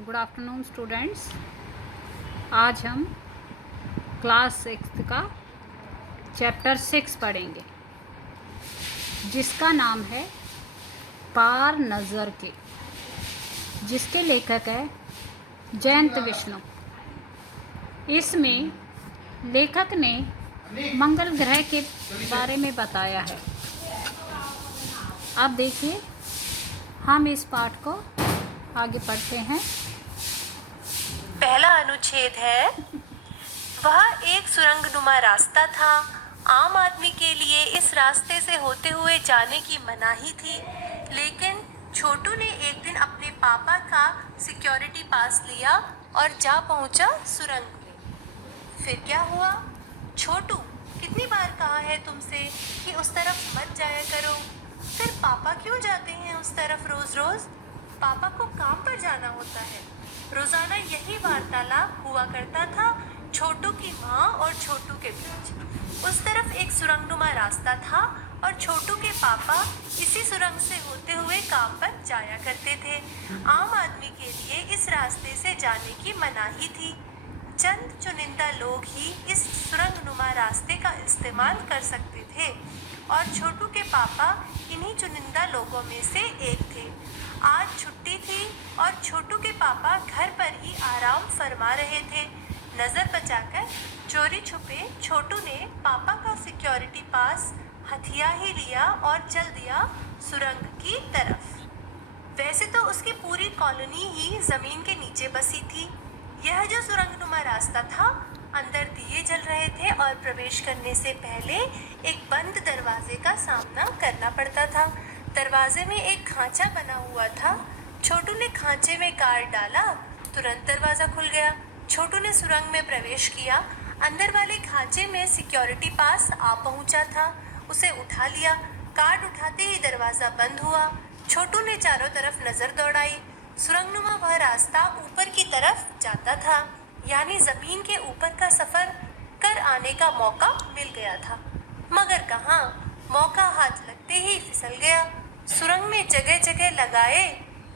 Good afternoon students. आज हम class 6 का चैप्टर 6 पढ़ेंगे, जिसका नाम है पार नज़र के, जिसके लेखक है जयंत विष्णु। इसमें लेखक ने मंगल ग्रह के बारे में बताया है। अब देखिए, हम इस पाठ को आगे पढ़ते हैं। पहला अनुच्छेद है, वह एक सुरंगनुमा रास्ता था। आम आदमी के लिए इस रास्ते से होते हुए जाने की मनाही थी, लेकिन छोटू ने एक दिन अपने पापा का सिक्योरिटी पास लिया और जा पहुंचा सुरंग में। फिर क्या हुआ? छोटू, कितनी बार कहा है तुमसे कि उस तरफ मत जाया करो। फिर पापा क्यों जाते हैं उस तरफ रोज रोज? पापा को काम पर जाना होता है। रोजाना यही वार्तालाप हुआ करता था छोटू की माँ और छोटू के बीच। उस तरफ एक सुरंगनुमा रास्ता था और छोटू के पापा इसी सुरंग से होते हुए काम पर जाया करते थे। आम आदमी के लिए इस रास्ते से जाने की मनाही थी। चंद चुनिंदा लोग ही इस सुरंगनुमा रास्ते का इस्तेमाल कर सकते थे और छोटू के पापा इन्हीं चुनिंदा लोगों में से एक थे। आज छुट्टी थी और छोटू के पापा घर पर ही आराम फरमा रहे थे। नजर बचाकर चोरी छुपे छोटू ने पापा का सिक्योरिटी पास हथिया ही लिया और चल दिया सुरंग की तरफ। वैसे तो उसकी पूरी कॉलोनी ही जमीन के नीचे बसी थी। यह जो सुरंगनुमा रास्ता था, अंदर दिए जल रहे थे और प्रवेश करने से पहले एक बंद दरवाजे का सामना करना पड़ता था। दरवाजे में एक खांचा बना हुआ था। छोटू ने खांचे में कार्ड डाला, तुरंत दरवाजा खुल गया। छोटू ने सुरंग में प्रवेश किया। अंदर वाले खांचे में सिक्योरिटी पास आ पहुंचा था। उसे उठा लिया। कार्ड उठाते ही दरवाजा बंद हुआ। छोटू ने चारों तरफ नजर दौड़ाई। सुरंगनुमा वह रास्ता ऊपर की तरफ जाता था, यानी जमीन के ऊपर का सफर कर आने का मौका मिल गया था। मगर कहाँ, मौका हाथ लगते ही फिसल गया। सुरंग में जगह जगह लगाए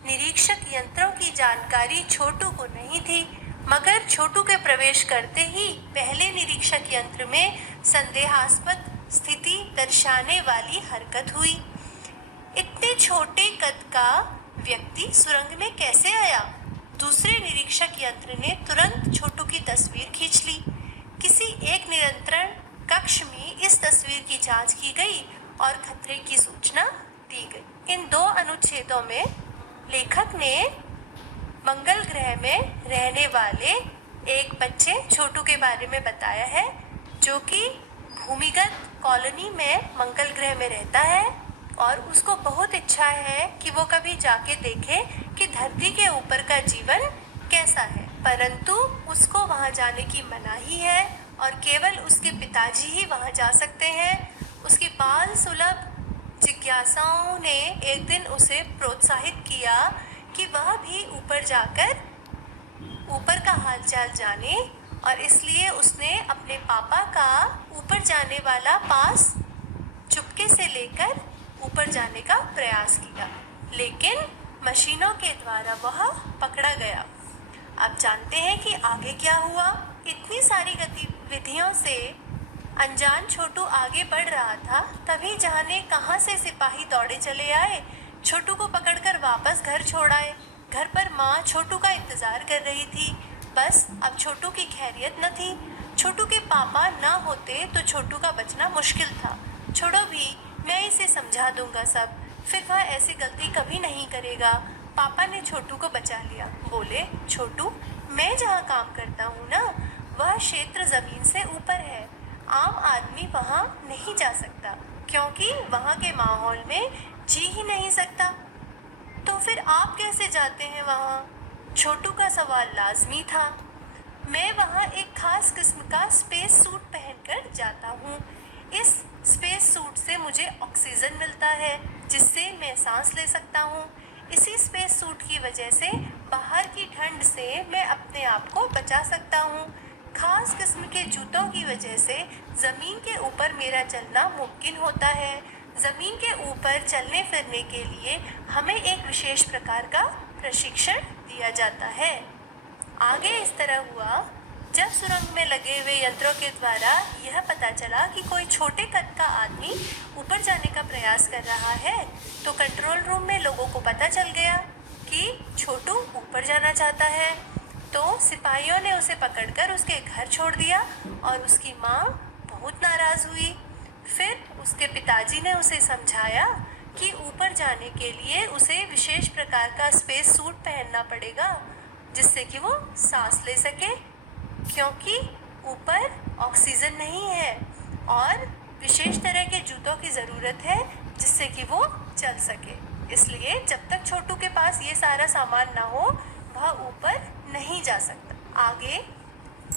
निरीक्षक यंत्रों की जानकारी छोटू को नहीं थी, मगर छोटू के प्रवेश करते ही पहले निरीक्षक यंत्र में संदेहास्पद स्थिति दर्शाने वाली हरकत हुई। इतने छोटे कद का व्यक्ति सुरंग में कैसे आया? दूसरे निरीक्षक यंत्र ने तुरंत छोटू की तस्वीर खींच ली। किसी एक नियंत्रण कक्ष में इस तस्वीर की जांच की गई और खतरे की सूचना दी गई। इन दो अनुच्छेदों में लेखक ने मंगल ग्रह में रहने वाले एक बच्चे छोटू के बारे में बताया है, जो कि भूमिगत कॉलोनी में मंगल ग्रह में रहता है और उसको बहुत इच्छा है कि वो कभी जाके देखे कि धरती के ऊपर का जीवन कैसा है, परंतु उसको वहाँ जाने की मनाही है और केवल उसके पिताजी ही वहाँ जा सकते हैं। उसकी बाल सुलभ जिज्ञासाओं ने एक दिन उसे प्रोत्साहित किया कि वह भी ऊपर जाकर ऊपर का हालचाल जाने, और इसलिए उसने अपने पापा का ऊपर जाने वाला पास चुपके से लेकर ऊपर जाने का प्रयास किया, लेकिन मशीनों के द्वारा वह पकड़ा गया। अब जानते हैं कि आगे क्या हुआ। इतनी सारी गतिविधियों से अनजान छोटू आगे बढ़ रहा था, तभी जाने कहाँ से सिपाही दौड़े चले आए, छोटू को पकड़कर वापस घर छोड़ आए। घर पर माँ छोटू का इंतजार कर रही थी। बस अब छोटू की खैरियत न थी। छोटू के पापा ना होते तो छोटू का बचना मुश्किल था। छोड़ो भी, मैं इसे समझा दूंगा सब, फिर वह ऐसी गलती कभी नहीं करेगा। पापा ने छोटू को बचा लिया। बोले, छोटू, मैं जहाँ काम करता हूँ ना, वह क्षेत्र जमीन से ऊपर है। आम आदमी वहाँ नहीं जा सकता, क्योंकि वहाँ के माहौल में जी ही नहीं सकता। तो फिर आप कैसे जाते हैं वहाँ? छोटू का सवाल लाजमी था। मैं वहाँ एक खास किस्म का स्पेस सूट पहनकर जाता हूँ। इस स्पेस सूट से मुझे ऑक्सीजन मिलता है, जिससे मैं सांस ले सकता हूँ। इसी स्पेस सूट की वजह से बाहर की ठंड से मैं अपने आप को बचा सकता हूँ। खास किस्म के जूतों की वजह से ज़मीन के ऊपर मेरा चलना मुमकिन होता है। ज़मीन के ऊपर चलने फिरने के लिए हमें एक विशेष प्रकार का प्रशिक्षण दिया जाता है। आगे इस तरह हुआ, जब सुरंग में लगे हुए यंत्रों के द्वारा यह पता चला कि कोई छोटे कद का आदमी ऊपर जाने का प्रयास कर रहा है, तो कंट्रोल रूम में लोगों को पता चल गया कि छोटू ऊपर जाना चाहता है। तो सिपाहियों ने उसे पकड़कर उसके घर छोड़ दिया और उसकी माँ बहुत नाराज हुई। फिर उसके पिताजी ने उसे समझाया कि ऊपर जाने के लिए उसे विशेष प्रकार का स्पेस सूट पहनना पड़ेगा, जिससे कि वो सांस ले सके, क्योंकि ऊपर ऑक्सीजन नहीं है, और विशेष तरह के जूतों की ज़रूरत है जिससे कि वो चल सके। इसलिए जब तक छोटू के पास ये सारा सामान ना हो, वह ऊपर नहीं जा सकता। आगे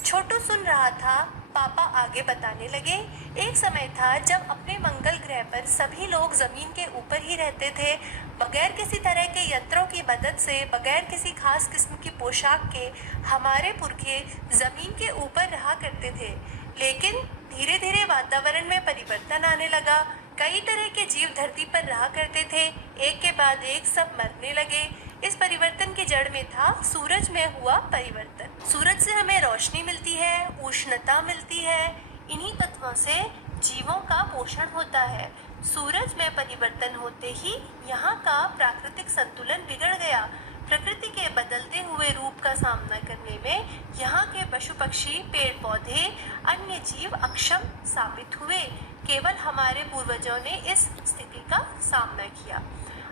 छोटू सुन रहा था, पापा आगे बताने लगे। एक समय था जब अपने मंगल ग्रह पर सभी लोग जमीन के ऊपर ही रहते थे, बगैर किसी तरह के यंत्रों की मदद से, बगैर किसी खास किस्म की पोशाक के हमारे पुरखे जमीन के ऊपर रहा करते थे। लेकिन धीरे धीरे वातावरण में परिवर्तन आने लगा। कई तरह के जीव धरती पर रहा करते थे, एक के बाद एक सब मरने लगे। इस परिवर्तन की जड़ में था सूरज में हुआ परिवर्तन। सूरज से हमें रोशनी मिलती है, उष्णता मिलती है, इन्हीं तत्वों से जीवों का पोषण होता है। सूरज में परिवर्तन होते ही यहाँ का प्राकृतिक संतुलन बिगड़ गया। प्रकृति के बदलते हुए रूप का सामना करने में यहाँ के पशु पक्षी, पेड़ पौधे, अन्य जीव अक्षम साबित हुए। केवल हमारे पूर्वजों ने इस स्थिति का सामना किया।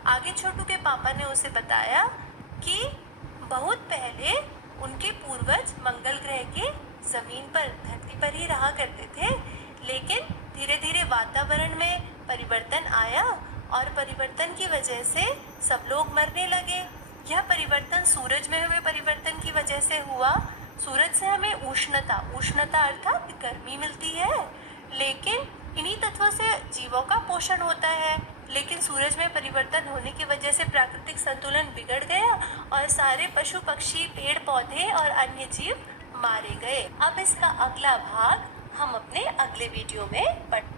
आगे छोटू के पापा ने उसे बताया कि बहुत पहले उनके पूर्वज मंगल ग्रह के जमीन पर, धरती पर ही रहा करते थे, लेकिन धीरे धीरे वातावरण में परिवर्तन आया और परिवर्तन की वजह से सब लोग मरने लगे। यह परिवर्तन सूरज में हुए परिवर्तन की वजह से हुआ। सूरज से हमें उष्णता अर्थात गर्मी मिलती है, लेकिन इन्हीं तत्वों से जीवों का पोषण होता है। लेकिन सूरज में परिवर्तन होने की वजह से प्राकृतिक संतुलन बिगड़ गया और सारे पशु पक्षी, पेड़ पौधे और अन्य जीव मारे गए। अब इसका अगला भाग हम अपने अगले वीडियो में पढ़ते हैं।